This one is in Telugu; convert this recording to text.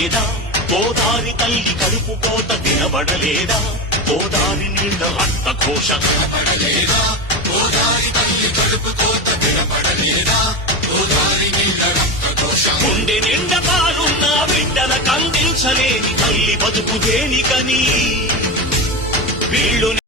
వినబడలేదా గోదారి తల్లి కడుపు కోత వినబడలేదా గోదారి నీళ్ళ రక్త ఘోష వినబడలేదా గోదారి తల్లి కడుపు కోత వినబడలేదా గోదారి నీళ్ళ రక్త ఘోష గుండె నిండా పాలున్న బిడ్డల కందించలేని తల్లి బతుకు దేనికని వీళ్ళు